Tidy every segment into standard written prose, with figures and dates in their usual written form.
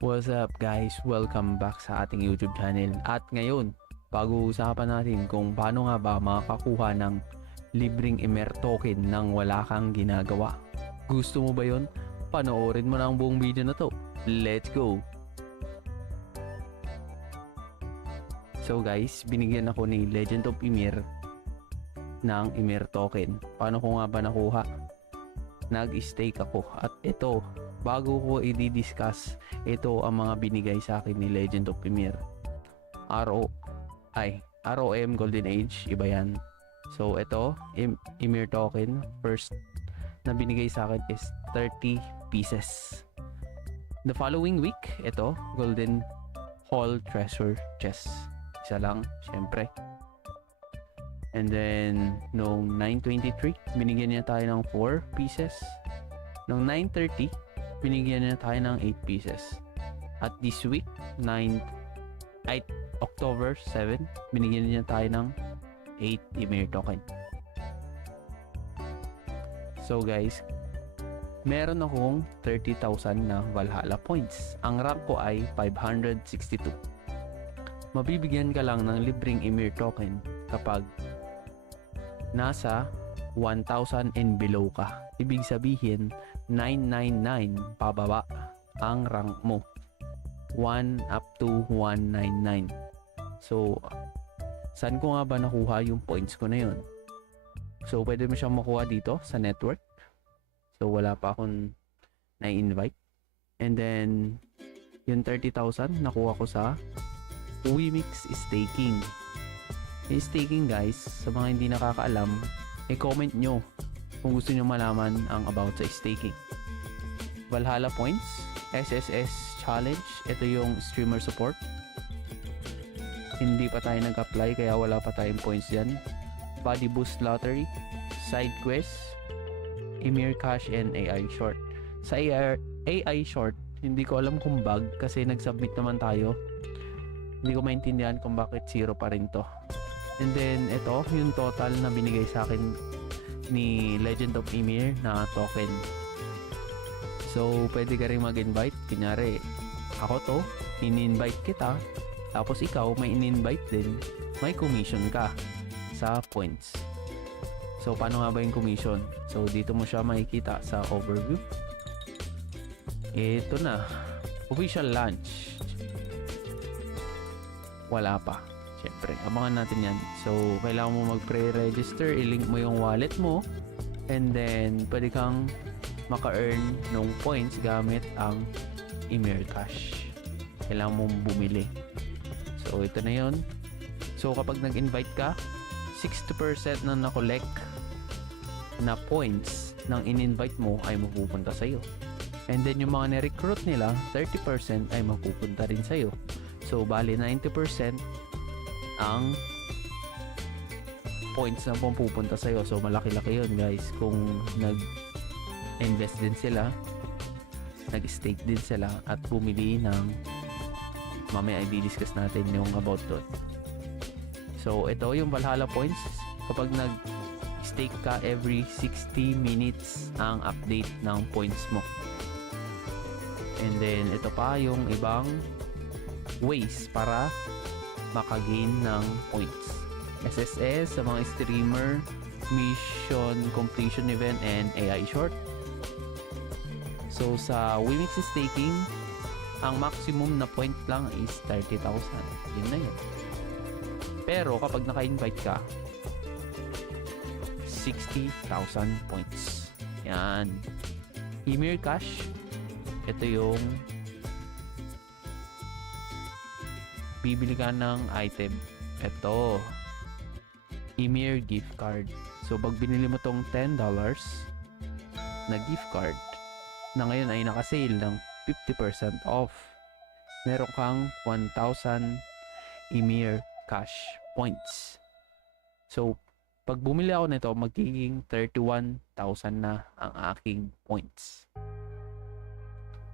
What's up guys? Welcome back sa ating YouTube channel. At ngayon, pag-uusapan natin kung paano nga ba makakuha ng libreng Emer token nang wala kang ginagawa. Gusto mo ba yon? Panoorin mo na ang buong video na to. Let's go! So guys, binigyan ako ni Legend of Emir ng Emir token. Paano ko nga ba nakuha? Nag-stake ako at ito, bago ko i-discuss, ito ang mga binigay sa akin ni Legend of Emir. ROM Golden Age, iba yan. So ito, Emir token, first na binigay sa akin is 30 pieces. The following week, ito, Golden Hall Treasure Chest. Isa lang, syempre. And then, noong 923, binigyan niya tayo ng 4 pieces. Noong 930, binigyan niya tayo ng 8 pieces. At this week, October 7, binigyan niya tayo ng 8 Emir token. So guys, meron akong 30,000 na Valhalla points. Ang rank ko ay 562. Mabibigyan ka lang ng libreng Emir token kapag nasa 1,000 and below ka. Ibig sabihin, 999 pababa ang rank mo. 1 up to 199. So, saan ko nga ba nakuha yung points ko na yun? So, pwede mo siyang makuha dito sa network. So, wala pa akong na-invite. And then, yung 30,000 nakuha ko sa Wimix Staking. Yung staking guys, sa mga hindi nakakaalam, comment nyo kung gusto nyo malaman ang about sa staking. Valhalla points, SSS challenge, ito yung streamer support. Hindi pa tayo nag-apply kaya wala pa tayong points dyan. Body boost lottery, side quest, Emir cash and AI short. Sa AI short, hindi ko alam kung bug kasi nag-submit naman tayo. Hindi ko maintindihan kung bakit 0 pa rin to. And then, ito, yung total na binigay sa akin ni Legend of Emir na token. So, pwede ka rin mag-invite. Kunyari, ako to, in-invite kita. Tapos ikaw, may in-invite din. May commission ka sa points. So, paano nga ba yung commission? So, dito mo siya makikita sa overview. Ito na. Official launch. Wala pa. Siyempre, abangan natin yan. So, kailangan mo mag-pre-register, i-link mo yung wallet mo, and then, pwede kang maka-earn ng points gamit ang Emir Cash. Kailangan mo bumili. So, ito na yun. So, kapag nag-invite ka, 60% na na-collect na points ng in-invite mo ay mapupunta sa'yo. And then, yung mga na-recruit nila, 30% ay mapupunta rin sa'yo. So, bali 90% ang points na pupunta sa'yo. So, malaki-laki yun guys. Kung nag-invest din sila, nag-stake din sila, at bumili ng, mamaya i-discuss natin yung about doon. So, ito yung Valhalla points. Kapag nag-stake ka, every 60 minutes ang update ng points mo. And then, ito pa yung ibang ways para makagain ng points. SSS sa mga streamer, mission completion event, and AI short. So sa Wimix staking, ang maximum na point lang is 30,000. Yun na yun. Pero kapag naka-invite ka, 60,000 points. Yan. Emir Cash, ito yung bibili ka ng item. Ito, Emir gift card. So, pag binili mo tong $10 na gift card, na ngayon ay naka-sale ng 50% off, meron kang 1,000 Emir cash points. So, pag bumili ako nito, magiging 31,000 na ang aking points.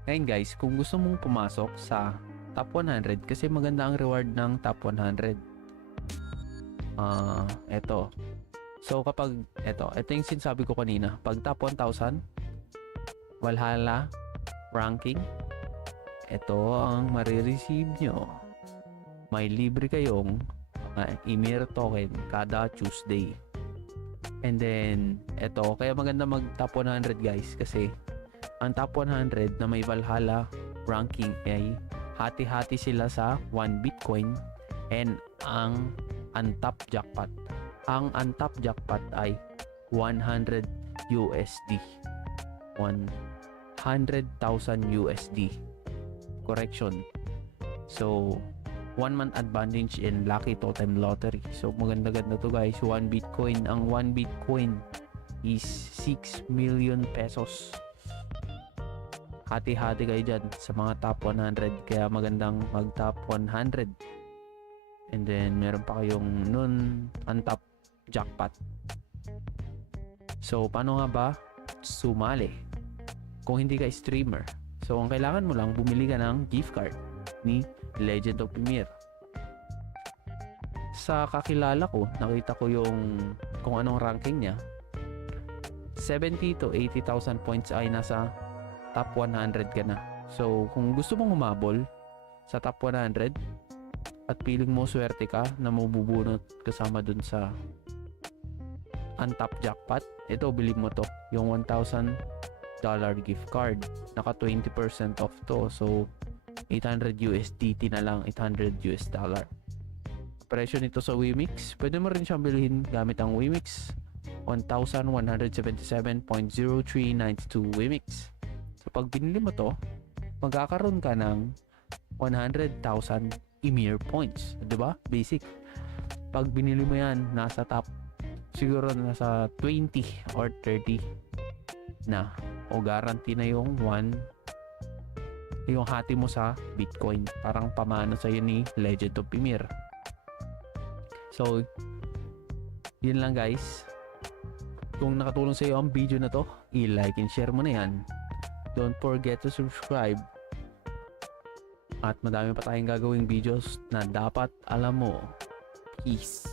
Ngayon guys, kung gusto mong pumasok sa top 100, kasi maganda ang reward ng top 100. Ito. So kapag ito yung sinasabi ko kanina, pag top 1,000 Valhalla ranking, ito ang marireceive nyo. May libre kayong Emir token kada Tuesday. And then, ito, kaya maganda mag top 100 guys kasi ang top 100 na may Valhalla ranking ay hati-hati sila sa 1 Bitcoin and ang untapped jackpot. Ang untapped jackpot ay 100 USD. 100,000 USD. Correction. So, 1 month advantage in Lucky Totem Lottery. So, maganda-ganda to guys. 1 Bitcoin. Ang 1 Bitcoin is 6 million pesos. Hati-hati kayo dyan sa mga top 100. Kaya magandang mag-top 100. And then, meron pa kayong non-untap jackpot. So, paano nga ba sumali kung hindi ka streamer? So, ang kailangan mo lang, bumili ka ng gift card ni Legend of Emir. Sa kakilala ko, nakita ko yung kung anong ranking niya. 70 to 80,000 points ay nasa top 100 ka na. So, kung gusto mong humabol sa top 100 at piling mo swerte ka na mabubunot kasama dun sa untapped jackpot, ito, bili mo to. Yung $1,000 gift card. Naka 20% off to. So, 800 USDT na lang, $800 US. Presyo nito sa Wimix, pwede mo rin siyang bilhin gamit ang Wimix. 1,177.0392 Wimix. So pag binili mo to, magkakaroon ka ng 100,000 Emir points, 'di ba? Basic. Pag binili mo 'yan, nasa top siguro nasa 20 or 30 na, o guarantee na yung hati mo sa Bitcoin. Parang pamana sa'yo ni Legend of Emir. So, yun lang guys. Kung nakatulong sa'yo ang video na to, i-like and share mo na yan. Don't forget to subscribe. At madami pa tayong gagawing videos na dapat alam mo. Peace.